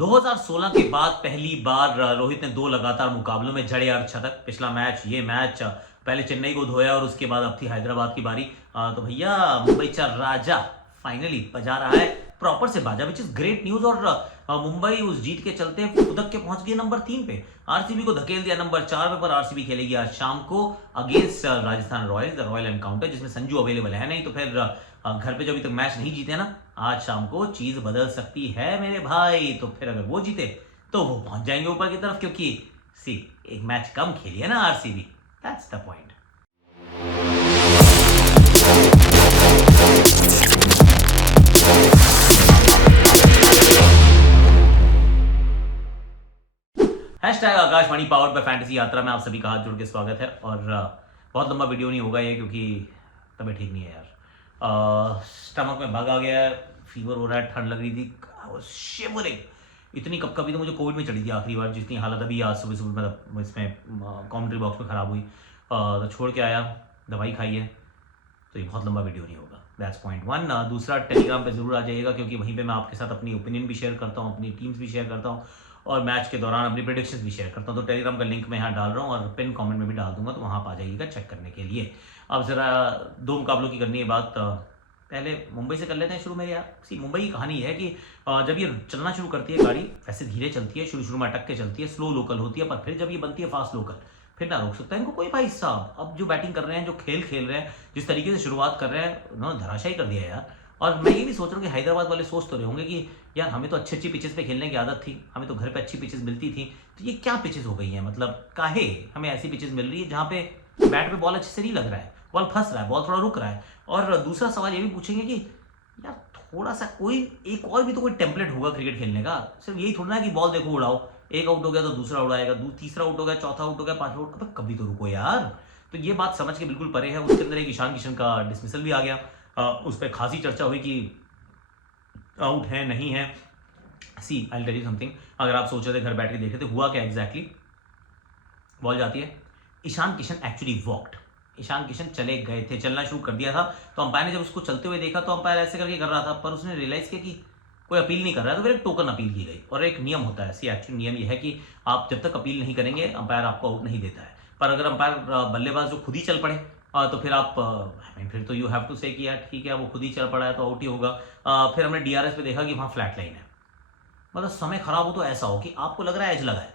2016 के बाद पहली बार रोहित ने 2 लगातार मुकाबलों में जड़े अर्धशतक। पिछला मैच ये मैच पहले चेन्नई को धोया और उसके बाद अब थी हैदराबाद की बारी। तो भैया मुंबई का राजा फाइनली बजा रहा है प्रॉपर से बाजा, विच इज ग्रेट न्यूज। और मुंबई उस जीत के चलते उदक के पहुंच गई नंबर 3 पे, आरसीबी को धकेल दिया नंबर 4 पे। पर आरसीबी खेलेगी आज शाम को against Rajasthan Royals, the royal encounter, जिसमें संजू अवेलेबल है नहीं। तो फिर घर पे जो अभी तक मैच नहीं जीते ना, आज शाम को चीज बदल सकती है मेरे भाई। तो फिर अगर वो जीते तो वो पहुंच जाएंगे ऊपर की तरफ, क्योंकि सी एक मैच कम खेली है ना RCB, that's the point. Hashtag Akashvani power पे फैंटेसी यात्रा में आप सभी का हाथ जोड़ के स्वागत है। और बहुत लंबा वीडियो नहीं होगा ये, क्योंकि तबीयत ठीक नहीं है यार। स्टमक में बग आ गया है, फीवर हो रहा है, ठंड लग रही थी, शिवरिंग। इतनी कपकपी तो मुझे कोविड में चढ़ी थी आखिरी बार, जितनी हालत अभी आज सुबह सुबह मतलब इसमें कॉमेंट्री बॉक्स में खराब हुई। तो छोड़ के आया, दवाई खाई है। तो ये बहुत लंबा वीडियो नहीं होगा, दैट्स पॉइंट 1। दूसरा, टेलीग्राम पे जरूर आ जाइएगा, क्योंकि वहीं पे मैं आपके साथ अपनी ओपिनियन भी शेयर करता हूँ, अपनी टीम्स भी शेयर करता हूँ और मैच के दौरान अपनी प्रेडिक्शंस भी शेयर करता हूँ। तो टेलीग्राम का लिंक मैं यहाँ डाल रहा हूँ और पिन कमेंट में भी डाल दूंगा, तो वहाँ आप आ जाइएगा चेक करने के लिए। अब जरा 2 मुकाबलों की करनी है बात। पहले मुंबई से कर लेते हैं शुरू में यार। सी मुंबई की कहानी है कि जब ये चलना शुरू करती है गाड़ी, वैसे धीरे चलती है, शुरू में अटक के चलती है, स्लो लोकल होती है, पर फिर जब ये बनती है फास्ट लोकल, फिर ना रोक सकता है इनको कोई भाई साहब। अब जो बैटिंग कर रहे हैं, जो खेल खेल रहे हैं, जिस तरीके से शुरुआत कर रहे हैं, उन्होंने धराशायी कर दिया यार। और मैं ये भी सोच रहा हूँ कि हैदराबाद वाले सोच तो रहे होंगे कि यार हमें तो अच्छी अच्छी पिचेस पे खेलने की आदत थी, हमें तो घर पे अच्छी पिचेस मिलती थी, तो ये क्या पिचेस हो गई हैं? मतलब काहे हमें ऐसी पिचेस मिल रही है जहाँ पे बैट पे बॉल अच्छे से नहीं लग रहा है, बॉल फंस रहा है, बॉल थोड़ा रुक रहा है। और दूसरा सवाल ये भी पूछेंगे कि यार थोड़ा सा कोई एक और भी तो कोई टेम्पलेट होगा क्रिकेट खेलने का। सिर्फ यही थोड़ा ना कि बॉल देखो उड़ाओ, एक आउट हो गया तो दूसरा उड़ाएगा, तीसरा आउट हो गया, चौथा आउट हो गया, पांचवा आउट, अबे कभी तो रुको यार। तो ये बात समझ के बिल्कुल परे है। उसके अंदर एक ईशान किशन का डिसमिसल भी आ गया। उस पर खासी चर्चा हुई कि आउट है नहीं है। सी आई टेल यू समथिंग, अगर आप सोच रहे थे घर बैठ के देखे थे, हुआ क्या एग्जैक्टली। बॉल जाती है, ईशान किशन एक्चुअली वॉकड। ईशान किशन चले गए थे, चलना शुरू कर दिया था। तो अंपायर ने जब उसको चलते हुए देखा तो अंपायर ऐसे करके कर रहा था, पर उसने रियलाइज किया कि कोई अपील नहीं कर रहा है, तो फिर एक टोकन अपील की गई। और एक नियम होता है, सी एक्चुअल नियम यह है कि आप जब तक अपील नहीं करेंगे अंपायर आपको आउट नहीं देता है। पर अगर अंपायर बल्लेबाज जो खुद ही चल पड़े तो फिर आप फिर तो यू हैव टू से कि यार ठीक है वो खुद ही चल पड़ा है तो आउट ही होगा। फिर हमने डीआरएस पे देखा कि वहाँ फ्लैट लाइन है। मतलब समय खराब हो तो ऐसा हो कि आपको लग रहा है एज लगा है,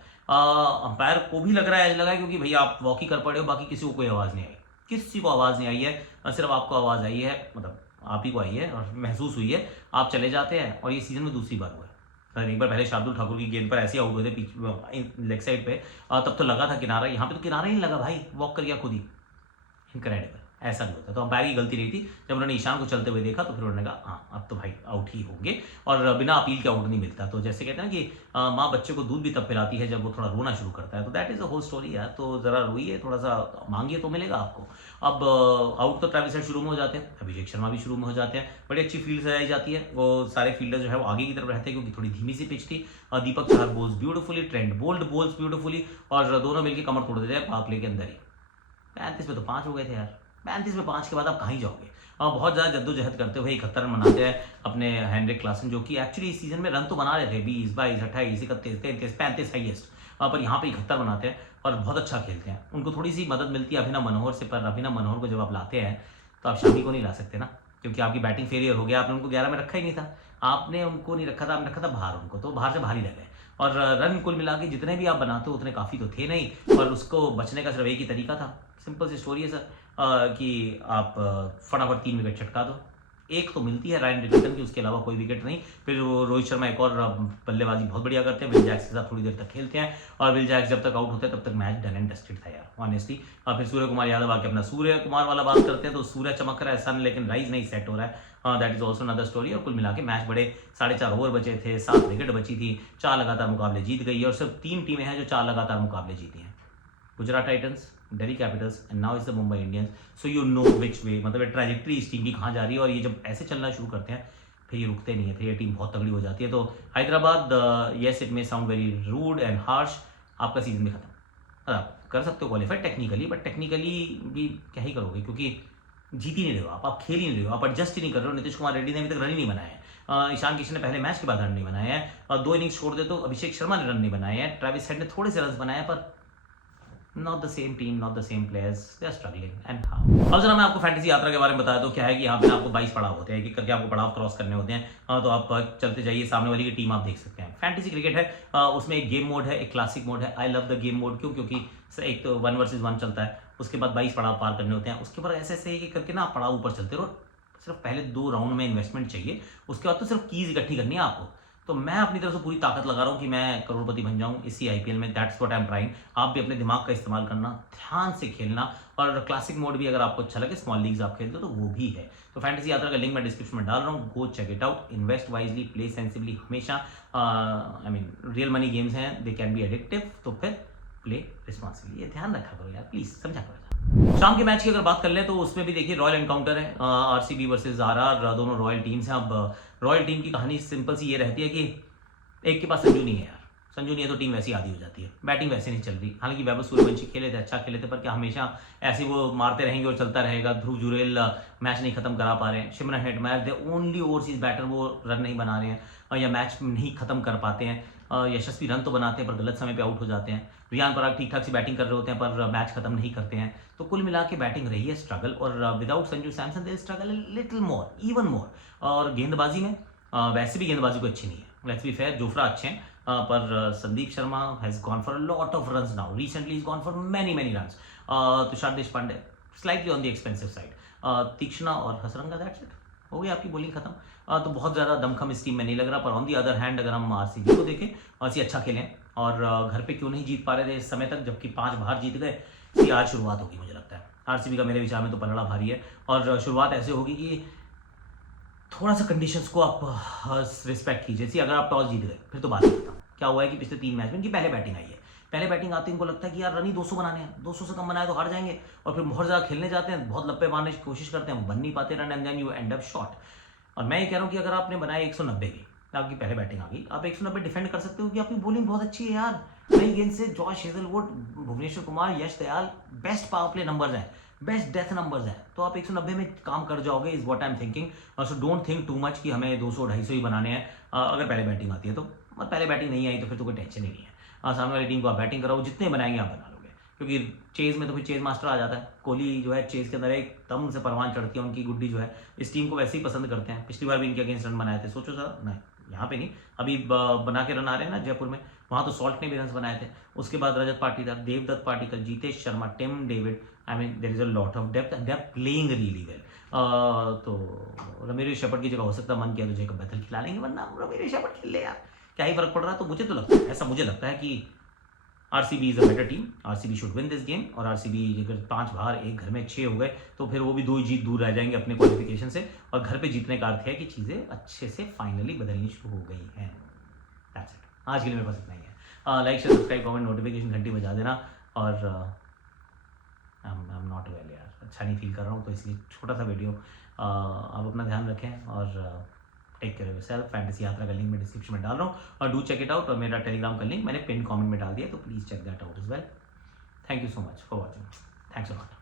अंपायर को भी लग रहा है एज लगा है, क्योंकि भैया आप वॉक ही कर पड़े हो, बाकी किसी को कोई आवाज़ नहीं आई, किसी को आवाज़ नहीं आई है। सिर्फ आपको आवाज़ आई है, मतलब आप ही को आई है और महसूस हुई है, आप चले जाते हैं। और ये सीजन में दूसरी बार हुआ है। अगर एक बार पहले शार्दुल ठाकुर की गेंद पर ऐसे आउट हुए थे लेग साइड पे, तब तो लगा था किनारा, यहाँ पे तो किनारा ही नहीं लगा भाई, वॉक कर गया खुद ही। इनक्रेडिबल, ऐसा भी होता है। तो अंपायर की गलती नहीं थी। जब उन्होंने ईशान को चलते हुए देखा तो फिर उन्होंने कहा हाँ अब तो भाई आउट ही होंगे, और बिना अपील के आउट नहीं मिलता। तो जैसे कहते हैं ना कि माँ बच्चे को दूध भी तब पिलाती है जब वो थोड़ा रोना शुरू करता है, तो that is a whole story यार। तो जरा रोइए, थोड़ा सा मांगिए तो मिलेगा आपको। अब आउट तो ट्रेविस हेड शुरू में हो जाते हैं, अभिषेक शर्मा भी शुरू में हो जाते हैं, बड़ी अच्छी फील्ड सजाई जाती है। वो सारे फील्डर जो है वो आगे की तरफ रहते हैं, क्योंकि थोड़ी धीमी सी पिच थी। Deepak Chahar bowls beautifully, Trent Boult bowls beautifully, और दोनों मिलकर कमर तोड़ देते हैं पावर प्ले के अंदर ही। 35 में तो 5 हो गए थे यार, 35 में 5 के बाद आप कहीं जाओगे। बहुत ज़्यादा जद्दोजहद करते हुए 71 रन बनाते हैं अपने हेनरिक क्लासन, जो कि एक्चुअली इस सीजन में रन तो बना रहे थे 20, 22, 28, 31, 33, 35 हाईएस्ट, पर यहाँ पे 71 बनाते हैं और बहुत अच्छा खेलते हैं। उनको थोड़ी सी मदद मिलती है अभिनव मनोहर से, पर अभिनव मनोहर को जब आप लाते हैं तो आप शामी को नहीं ला सकते ना, क्योंकि आपकी बैटिंग फेलियर हो गया। आपने उनको 11 में रखा ही नहीं था, आपने उनको नहीं रखा था, आपने रखा था बाहर उनको, तो बाहर से बाहर ही रह गए। और रन कुल मिला के जितने भी आप बनाते हो उतने काफ़ी तो थे नहीं, और उसको बचने का सिर्फ एक ही तरीका था। सिंपल सी स्टोरी है सर, कि आप फटाफट 3 विकेट छटका दो। एक तो मिलती है रायन रिचर्डसन की, उसके अलावा कोई विकेट नहीं। फिर वो रोहित शर्मा एक और बल्लेबाजी बहुत बढ़िया करते हैं, विल जैक्स के साथ थोड़ी देर तक खेलते हैं, और विल जैक्स जब तक आउट होते हैं तब तक मैच डन एंड डस्टेड था यार ऑनेस्टली। और फिर सूर्य कुमार यादव आके अपना सूर्य कुमार वाला बात करते हैं, तो सूर्य चमक रहा है सन, लेकिन राइज नहीं सेट हो रहा है। That is also another story. और कुल मिला के मैच बड़े 4.5 ओवर बचे थे, 7 विकेट बची थी, 4 लगातार मुकाबले जीत गई है, और सिर्फ 3 टीमें हैं जो 4 लगातार मुकाबले जीती हैं, Gujarat Titans, Delhi Capitals and now is the Mumbai Indians. So you know which way, मतलब ट्रैजेक्टरी इस टीम की कहाँ जा रही है। और ये जब ऐसे चलना शुरू करते हैं फिर ये रुकते नहीं है, फिर ये टीम बहुत तगड़ी हो जाती है। तो Hyderabad, yes it may sound very rude and harsh, आपका सीजन भी खत्म। आप कर सकते हो क्वालिफाई टेक्निकली, बट टेक्निकली भी क्या ही करोगे, क्योंकि जीत ही नहीं रहे हो आप खेल ही नहीं रहे हो, आप एडजस्ट ही नहीं कर रहे हो। नीतीश कुमार रेड्डी ने अभी तक रन ही नहीं बनाया है। ईशान किशन ने पहले मैच के बाद रन नहीं बनाए हैं, और 2 इनिंग्स छोड़ दे तो अभिषेक शर्मा ने रन नहीं बनाए हैं, ट्रेविस हेड ने थोड़े से रन बनाए, पर not the same team, not the same players, they are struggling and how। अब जरा मैं आपको फैंटेसी यात्रा के बारे में बताया तो क्या है कि यहाँ पे आपको 22 पड़ाव होते हैं, एक करके आपको पड़ाव क्रॉस करने होते हैं, तो आप चलते जाइए, सामने वाली की टीम आप देख सकते हैं। फैंटेसी क्रिकेट है, उसमें एक गेम मोड है, एक क्लासिक मोड है। I love the game mode, क्यों? क्योंकि एक तो 1 वर्सेस 1 चलता है, उसके बाद 22 पड़ाव पार करने होते हैं, उसके बाद ऐसे ऐसे एक करके ना पड़ाव ऊपर चलते रहो। सिर्फ पहले 2 राउंड में इन्वेस्टमेंट चाहिए, उसके बाद तो सिर्फ कीज इकट्ठी करनी है आपको। तो मैं अपनी तरफ से पूरी ताकत लगा रहा हूँ कि मैं करोड़पति बन जाऊँ इसी आईपीएल में। That's what I am trying. आप भी अपने दिमाग का इस्तेमाल करना, ध्यान से खेलना, और क्लासिक मोड भी अगर आपको अच्छा लगे, स्मॉल लीग्स आप खेलते हो तो वो भी है। तो फैंटेसी यात्रा का लिंक मैं डिस्क्रिप्शन में डाल रहा हूँ, go check it out. Invest wisely, play sensibly, हमेशा I mean real money games हैं, दे कैन बी एडिक्टिव, तो फिर प्ले रिस्पॉन्सिबली, ये ध्यान रखा करो यार, प्लीज समझा करो। शाम के मैच की अगर बात कर लें तो उसमें भी देखिए रॉयल एनकाउंटर है, आरसीबी वर्सेस आरआर, दोनों रॉयल टीम्स हैं। अब रॉयल टीम की कहानी सिंपल सी ये रहती है कि एक के पास संजू नहीं है यार, संजू नहीं है तो टीम वैसी आधी हो जाती है, बैटिंग वैसे नहीं चल रही। हालांकि वैभव सूर्यवंशी खेले थे, अच्छा खेले थे, पर क्या हमेशा ऐसे वो मारते रहेंगे और चलता रहेगा? ध्रुव जुरेल मैच नहीं खत्म करा पा रहे हैं, Shimron Hetmyer they only overseas batter, वो रन नहीं बना रहे हैं या मैच नहीं खत्म कर पाते हैं। यशस्वी रन तो बनाते हैं पर गलत समय पे आउट हो जाते हैं। रियान पराग ठीक ठाक से बैटिंग कर रहे होते हैं पर मैच खत्म नहीं करते हैं। तो कुल मिला के बैटिंग रही है स्ट्रगल, और without Sanju Samson they struggle little more, even more. और गेंदबाजी में वैसे भी गेंदबाजी को अच्छी नहीं है, लेट्स बी फेयर। जोफ्रा अच्छे हैं, पर Sandeep Sharma has gone for a lot of runs now, recently is gone for many runs. Tushar Deshpande slightly on the expensive side, तीक्ष्णा और हसरंगा, दैट्स इट, हो गई आपकी बॉलिंग खत्म। तो बहुत ज़्यादा दमखम इस टीम में नहीं लग रहा। पर ऑन दी अदर हैंड अगर हम आरसीबी को देखें, आरसीबी अच्छा खेलें, और घर पे क्यों नहीं जीत पा रहे थे इस समय तक, जबकि 5 बार जीत गए। ये आज शुरुआत होगी मुझे लगता है आरसीबी का, मेरे विचार में तो पलड़ा भारी है। और शुरुआत ऐसे होगी कि थोड़ा सा कंडीशंस को आप रिस्पेक्ट कीजिए। जैसे अगर आप टॉस जीत गए फिर तो बात नहीं था। क्या हुआ है कि पिछले 3 मैच में इनकी पहले बैटिंग आई है, पहले बैटिंग आती है, इनको लगता है कि यार रन ही 200 बनाने हैं, 200 से कम बनाए तो हार जाएंगे, और फिर बहुत ज़्यादा खेलने जाते हैं, बहुत लप्पे मारने की कोशिश करते हैं, बन नहीं पाते run, and then you end up shot. और मैं ये कह रहा हूँ कि अगर आपने बनाए 190 की, आपकी पहले बैटिंग आ गई, आप 190 डिफेंड कर सकते हो कि आपकी बॉलिंग बहुत अच्छी है यार। नई गेंद से Josh Hazlewood, Bhuvneshwar Kumar, Yash Dayal, best power play numbers हैं, बेस्ट डेथ नंबर्स हैं, तो आप 190 में काम कर जाओगे, is what I am thinking. So don't think too much कि हमें 200-250 ही बनाने हैं अगर पहले बैटिंग आती है तो। और पहले बैटिंग नहीं आई तो फिर तो कोई टेंशन ही नहीं है। सामने वाली टीम को आप बैटिंग कराओ, जितने बनाएंगे आप बना लोगे, क्योंकि चेज में तो फिर चेज मास्टर आ जाता है। कोहली जो है चेज के अंदर एक दम से परवान चढ़ती है, उनकी गुड्डी जो है इस टीम को वैसे ही पसंद करते हैं। पिछली बार भी इनके अगेंस्ट रन बनाए थे, सोचो सर, नहीं यहाँ पे नहीं, अभी बना के रन आ रहे हैं ना जयपुर में, वहाँ तो सॉल्ट ने भी रन बनाए थे। उसके बाद Rajat Patidar, Devdutt Padikkal, Jitesh Sharma, Tim David, I mean there is a lot of depth and they are playing really well. तो रमीरेश शेफर्ड की जगह हो सकता है मन किया तो जेकब बैथल खिला लेंगे, वरना रमीरेश शेफर्ड खेल ले यार, क्या ही फर्क पड़ रहा है। तो मुझे तो लगता है, ऐसा मुझे लगता है कि RCB is a better team, RCB should win this game. और आरसीबी अगर 5 बार एक घर में 6 हो गए तो फिर वो भी 2 ही जीत दूर रह जाएंगे अपने क्वालिफिकेशन से, और घर पे जीतने का अर्थ है कि चीज़ें अच्छे से फाइनली बदलनी शुरू हो गई हैं। दैट्स इट, आज के लिए मेरे पास इतना ही है। Like share subscribe comment notification घंटी बजा देना। और आई एम नॉट वेल यार, अच्छा नहीं फील कर रहा हूँ, तो इसलिए छोटा सा वीडियो। आप अपना ध्यान रखें और take care of yourself. Fantasy यात्रा का लिंक मैं डिस्क्रिप्शन में डाल रहा हूँ, और डू चेक इट आउट। और मेरा टेलीग्राम का लिंक मैंने पिन कमेंट में डाल दिया, तो please check that out as well. Thank you so much for watching, thanks a lot.